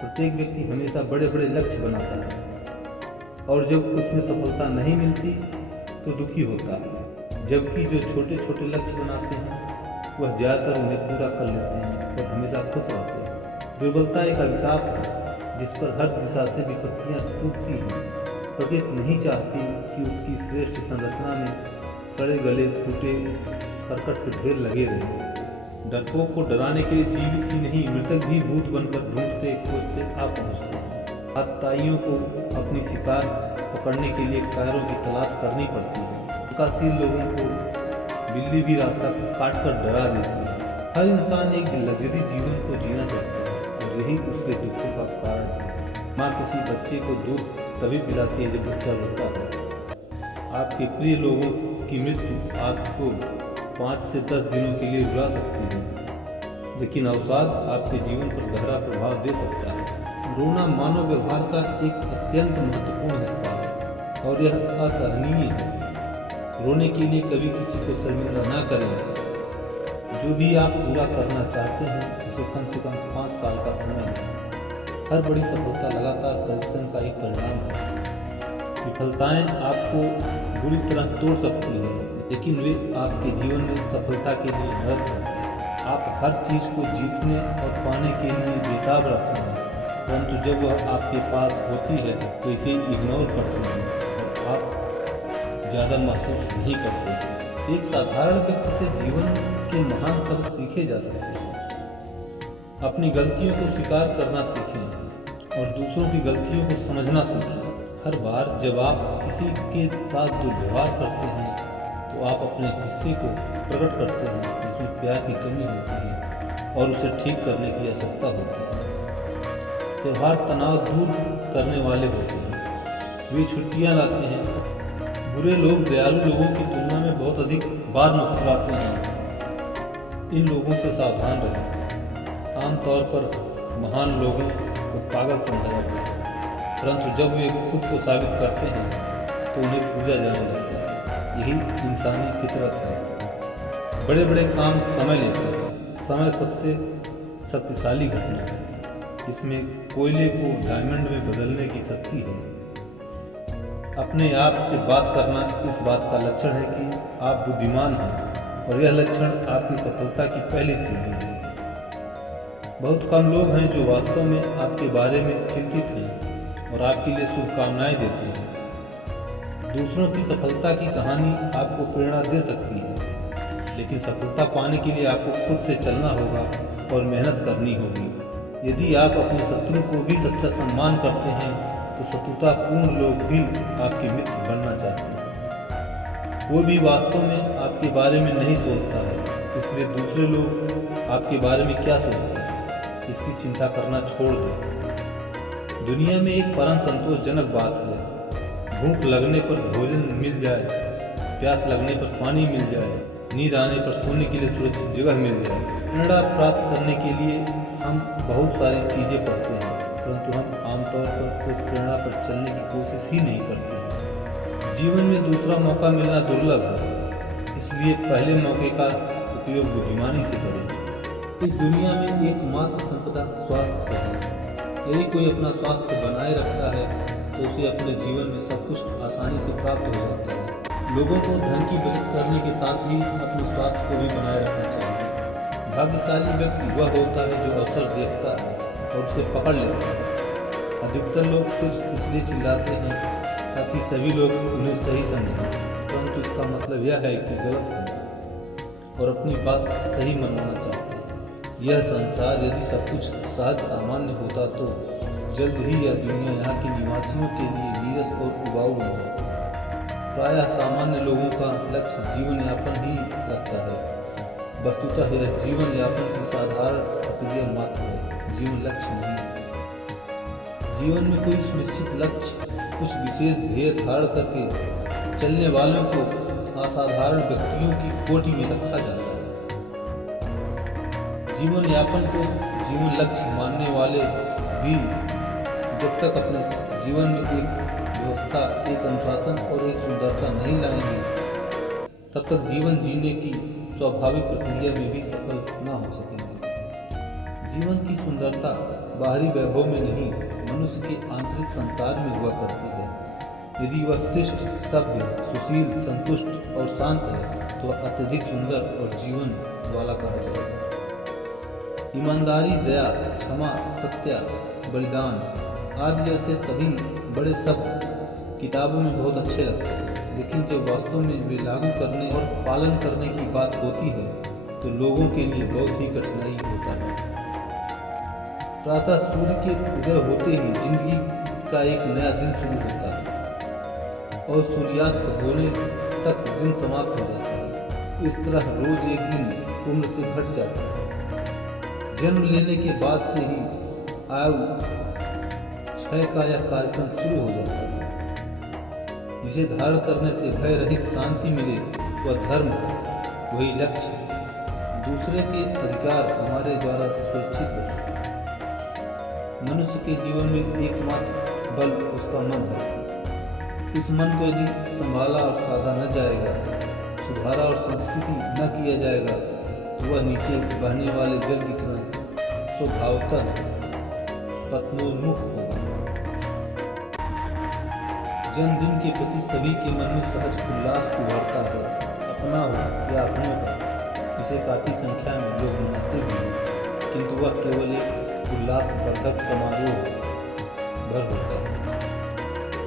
प्रत्येक व्यक्ति हमेशा बड़े बड़े लक्ष्य बनाता है और जब उसमें सफलता नहीं मिलती तो दुखी होता है, जबकि जो छोटे छोटे लक्ष्य बनाते हैं वह ज़्यादातर उन्हें पूरा कर लेते हैं और हमेशा खुश रहते हैं। दुर्बलता एक अभिशाप है जिस पर हर दिशा से विपत्तियाँ टूटती हैं। प्रकृति नहीं चाहती कि उसकी श्रेष्ठ संरचना में सड़े गले फूटे करकट के ढेर लगे रहे। डरपोक को डराने के लिए जीवित ही नहीं, मृतक भी भूत बनकर ढूंढते खोजते आ पहुँचते हैं। आतताइयों को अपनी शिकार पकड़ने के लिए कायरों की तलाश करनी पड़ती है। विकासशील लोगों को बिल्ली भी रास्ता काट कर डरा देती है। हर इंसान एक लग्जरी जीवन को जीना चाहता है और यही उसके दुखों का कारण है। माँ किसी बच्चे को दूध तभी पिलाती है जब बच्चा रोता है। आपके प्रिय लोगों की मृत्यु आपको 5 से 10 दिनों के लिए रुला सकती है, लेकिन अवसाद आपके जीवन पर गहरा प्रभाव दे सकता है। रोना मानव व्यवहार का एक अत्यंत महत्वपूर्ण हिस्सा है और यह असहनीय है। रोने के लिए कभी किसी को शर्मिंदा न करें। जो भी आप पूरा करना चाहते हैं उसे कम से कम 5 साल का समय है। हर बड़ी सफलता लगातार परिश्रम का एक परिणाम है। विफलताएं आपको बुरी तरह तोड़ सकती हैं, लेकिन वे आपके जीवन में सफलता के लिए मदद हैं। आप हर चीज़ को जीतने और पाने के लिए बेताब रहते हैं, परंतु जब वह आपके पास होती है तो इसे इग्नोर करते हैं और आप ज़्यादा महसूस नहीं करते। एक साधारण व्यक्ति से जीवन के महान सबक सीखे जा सकते हैं। अपनी गलतियों को स्वीकार करना सीखें और दूसरों की गलतियों को समझना सीखें। हर बार जब आप किसी के साथ दुर्व्यवहार करते हैं तो आप अपने हिस्से को प्रकट करते हैं जिसमें प्यार की कमी होती है और उसे ठीक करने की आवश्यकता होती है। त्यौहार तनाव दूर करने वाले होते हैं, वे छुट्टियां लाते हैं। बुरे लोग दयालु लोगों की तुलना में बहुत अधिक बार मुस्कुराते हैं। इन लोगों से सावधान रहें। आमतौर पर महान लोगों को पागल समझा जाता है, परंतु जब वे खुद को साबित करते हैं तो उन्हें पूजा जाने लगता है। यही इंसानी फितरत है। बड़े बड़े काम समय लेते हैं। समय सबसे शक्तिशाली घटना है। इसमें कोयले को डायमंड में बदलने की शक्ति है। अपने आप से बात करना इस बात का लक्षण है कि आप बुद्धिमान हैं और यह लक्षण आपकी सफलता की पहली सीढ़ी है। बहुत कम लोग हैं जो वास्तव में आपके बारे में चिंतित हैं और आपके लिए शुभकामनाएं देते हैं। दूसरों की सफलता की कहानी आपको प्रेरणा दे सकती है, लेकिन सफलता पाने के लिए आपको खुद से चलना होगा और मेहनत करनी होगी। यदि आप अपने शत्रु को भी सच्चा सम्मान करते हैं तो शत्रुतापूर्ण लोग भी आपके मित्र बनना चाहते हैं। वो भी वास्तव में आपके बारे में नहीं सोचता है, इसलिए दूसरे लोग आपके बारे में क्या सोचते हैं इसकी चिंता करना छोड़ दो। दुनिया में एक परम संतोषजनक बात है, भूख लगने पर भोजन मिल जाए, प्यास लगने पर पानी मिल जाए, नींद आने पर सोने के लिए सुरक्षित जगह मिल जाए। प्रेरणा प्राप्त करने के लिए हम बहुत सारी चीज़ें पढ़ते हैं, परंतु हम आमतौर पर उस प्रेरणा पर चलने की कोशिश ही नहीं करते हैं। जीवन में दूसरा मौका मिलना दुर्लभ है, इसलिए पहले मौके का उपयोग बुद्धिमानी से करें। इस दुनिया में एकमात्र संपदा स्वास्थ्य है। यदि कोई अपना स्वास्थ्य बनाए रखता है तो उसे अपने जीवन में सब कुछ आसानी से प्राप्त हो जाता है। लोगों को धन की बचत करने के साथ ही अपने स्वास्थ्य को भी बनाए रखना चाहिए। भाग्यशाली व्यक्ति वह होता है जो अवसर देखता है और उसे पकड़ लेता है। अधिकतर लोग सिर्फ इसलिए चिल्लाते हैं ताकि सभी लोग उन्हें सही समझें, परंतु इसका मतलब यह है कि गलत है और अपनी बात सही मनवाना चाहते हैं। यह संसार यदि सब कुछ सहज सामान्य होता तो जल्द ही यह दुनिया यहाँ के निवासियों के लिए नीरस और उबाऊ बन जाती। प्रायः सामान्य लोगों का लक्ष्य जीवन यापन ही रहता है। वस्तुतः यह जीवन यापन की साधारण प्रक्रिया मात्र है, जीवन लक्ष्य नहीं है। जीवन में कोई सुनिश्चित लक्ष्य, कुछ विशेष ध्येय धारण करके चलने वालों को असाधारण व्यक्तियों की कोटि में रखा जाता है। जीवन यापन को जीवन लक्ष्य मानने वाले भी जब तक अपने जीवन में एक व्यवस्था, एक अनुशासन और एक सुंदरता नहीं लाएंगे, तब तक जीवन जीने की स्वाभाविक प्रक्रिया में भी सफल न हो सकेंगे। जीवन की सुंदरता बाहरी वैभव में नहीं, मनुष्य के आंतरिक संसार में हुआ करती है। यदि वह शिष्ट, सभ्य, सुशील, संतुष्ट और शांत है तो वह अत्यधिक सुंदर और जीवन वाला कहा जाएगा। ईमानदारी, दया, क्षमा, सत्य, बलिदान आदि जैसे सभी बड़े शब्द किताबों में बहुत अच्छे लगते हैं, लेकिन जब वास्तव में वे लागू करने और पालन करने की बात होती है तो लोगों के लिए बहुत ही कठिनाई होता है। प्रातः सूर्य के उदय होते ही जिंदगी का एक नया दिन शुरू होता है और सूर्यास्त होने तक दिन समाप्त हो जाता है। इस तरह रोज एक दिन उम्र से घट जाता है। जन्म लेने के बाद से ही आयु क्षय का यह कार्यक्रम शुरू हो जाता है। जिसे धारण करने से भय रहित शांति मिले वह धर्म है, वही लक्ष्य है। दूसरे के अधिकार हमारे द्वारा सुरक्षित है। मनुष्य के जीवन में एकमात्र बल उसका मन है। इस मन को यदि संभाला और साधा न जाएगा, सुधारा और संस्कृति न किया जाएगा तो वह नीचे बहने वाले जल की तरह स्वभावतः पतनोन्मुख होगा। जन्मदिन के प्रति सभी के मन में सहज उल्लास उभरता है। अपना हो या अपनों का, इसे काफी संख्या में लोग मनाते भी हैं, किंतु वह केवल एक उल्लासवर्धक समारोह भर होता है।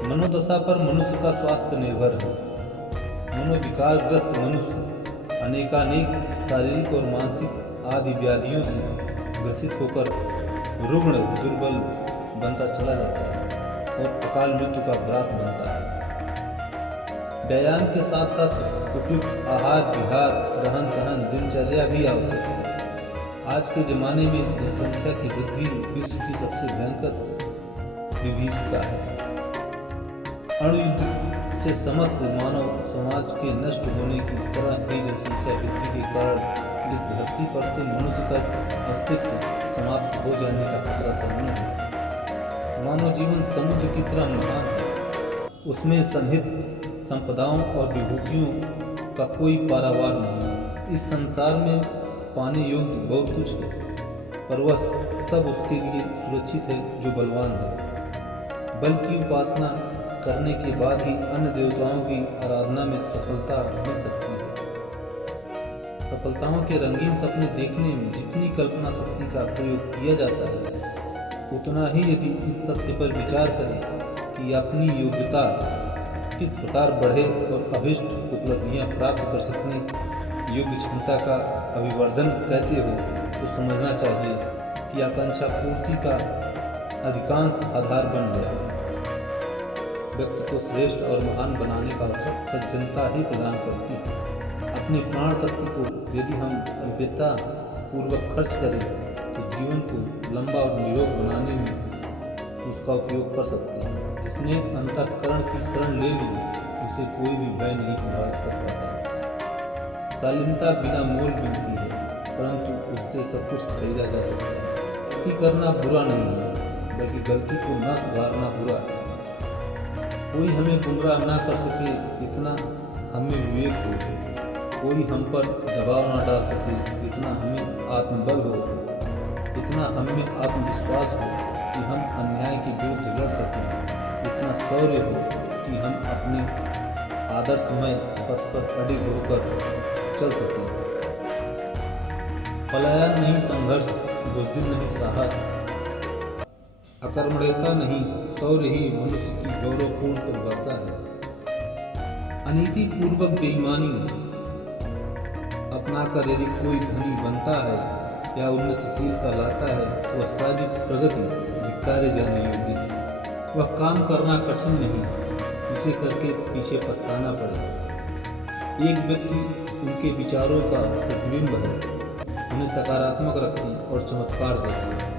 मनोदशा पर मनुष्य का स्वास्थ्य निर्भर है। मनोविकारग्रस्त मनुष्य अनेकानेक शारीरिक और मानसिक आदि व्याधियों से ग्रसित होकर रुग्ण, दुर्बल बनता चला जाता है और अकाल मृत्यु का ग्रास बनता है। व्यायाम के साथ साथ उपयुक्त आहार विहार, रहन सहन, दिनचर्या भी आवश्यक है। आज के जमाने में जनसंख्या की वृद्धि विश्व की सबसे भयंकर विभीषिका है। अणुयुद्ध से समस्त मानव समाज के नष्ट होने की तरह ही जनसंख्या वृद्धि के कारण इस धरती पर से मनुष्य का अस्तित्व समाप्त हो जाने का खतरा सामने है। मानव जीवन समुद्र की तरह महान है। उसमें सन्निहित संपदाओं और विभूतियों का कोई पारावार नहीं। इस संसार में पाने योग्य बहुत कुछ है, पर वह सब उसके लिए सुरक्षित है जो बलवान है। बल की उपासना करने के बाद ही अन्य देवताओं की आराधना में सफलता मिल सकती है। सफलताओं के रंगीन सपने देखने में जितनी कल्पना शक्ति का प्रयोग किया जाता है, उतना ही यदि इस तथ्य पर विचार करें कि अपनी योग्यता किस प्रकार बढ़े और अभिष्ट उपलब्धियां प्राप्त कर सकने योग्य क्षमता का अभिवर्धन कैसे हो, तो समझना चाहिए कि आकांक्षा पूर्ति का अधिकांश आधार बन गया। व्यक्ति को श्रेष्ठ और महान बनाने का अवसर सज्जनता ही प्रदान करती है। अपनी प्राण शक्ति को यदि हम अल्पता पूर्वक खर्च करें तो जीवन को लंबा और निरोग बनाने में उसका उपयोग कर सकते हैं। जिसने अंतःकरण की शरण ले ली उसे कोई भी भय नहीं प्रभावित कर पाता। शालीनता बिना मोल मिलती है, परंतु उससे सब कुछ खरीदा जा सकता है। गलती करना बुरा नहीं है, बल्कि गलती को न सुधारना बुरा है। कोई हमें गुमराह ना कर सके इतना हमें विवेक हो, कोई हम पर दबाव ना डाल सके इतना हमें आत्मबल हो, इतना हमें आत्मविश्वास हो कि हम अन्याय के विरुद्ध लड़ सकें, इतना शौर्य हो कि हम अपने आदर्शमय पथ पर अडिग होकर चल सकें। पलायन नहीं संघर्ष, बुद्धिर नहीं साहस, अकर्मण्यता नहीं शौर्य ही मनुष्य की गौरवपूर्ण परिभाषा है। अनीति पूर्वक बेईमानी अपनाकर यदि कोई धनी बनता है या उन्नतिशील कहलाता है तो वह सारी प्रगति धिक्कारे जाने योग्य है। वह काम करना कठिन नहीं जिसे करके पीछे पछताना पड़े। एक व्यक्ति उनके विचारों का प्रतिबिंब है, उन्हें सकारात्मक रखें और चमत्कार देखें।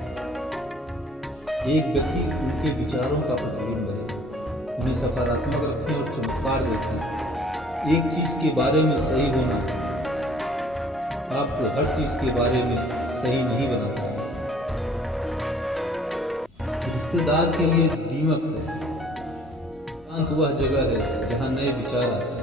एक व्यक्ति उनके विचारों का प्रतिबिंब है, उन्हें सकारात्मक रखें और चमत्कार देखें। एक चीज के बारे में सही होना आपको हर चीज के बारे में सही नहीं बनाता है। रिश्तेदार के लिए दीमक है, शांत वह जगह है जहाँ नए विचार आते हैं।